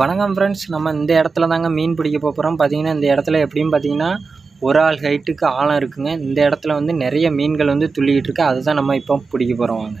வணக்கம் ஃப்ரெண்ட்ஸ் நம்ம இந்த இடத்துல தாங்க மீன் பிடிக்க போகிறோம் பார்த்திங்கன்னா இந்த இடத்துல எப்படியும் பார்த்தீங்கன்னா ஒரு ஆள் ஹைட்டுக்கு ஆழம் இருக்குங்க. இந்த இடத்துல வந்து நிறைய மீன்கள் வந்து துள்ளிக்கிட்டு இருக்கு. அதுதான் நம்ம இப்போ பிடிக்க போகிறோம் வாங்க.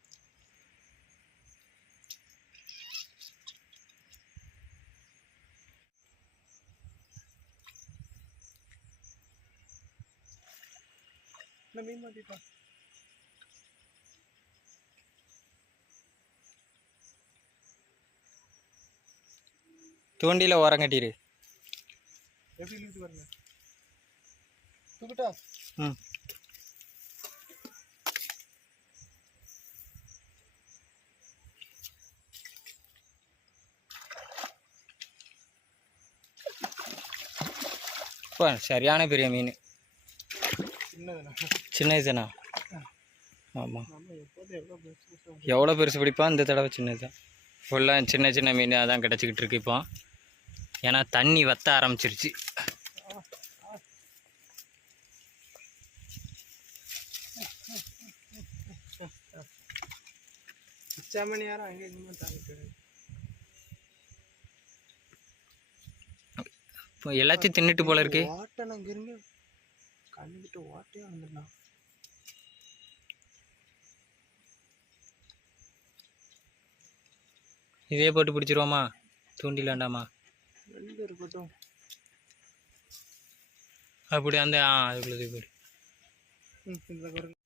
மீன் மாட்டிப்பா தூண்டியில் ஓரம் கட்டிடு எப்படி இழுத்து பாருங்க. தூக்கிட்டா? ம். சரியான பெரிய மீன். சின்ன இதுண்ணா ஆமாம் எவ்வளோ பெருசு பிடிப்பான் இந்த தடவை சின்னது. தான் ஃபுல்லாக சின்ன சின்ன மீன் அதான் கிடச்சிக்கிட்டு இருக்கு இப்போ. ஏன்னா தண்ணி வத்த ஆரம்பிச்சிருச்சு. அங்கே இப்போ எல்லாத்தையும் தின்னுட்டு போல இருக்கு. கண்ணுக்கிட்ட ஓட்டையே வந்துடலாம். இதே போட்டு பிடிச்சிருவோமா? தூண்டில் வேண்டாமா? வெளில இருக்கட்டும். அப்படி அந்த ஆ அதுக்குள்ளே போய் ம் இந்த பாருங்க.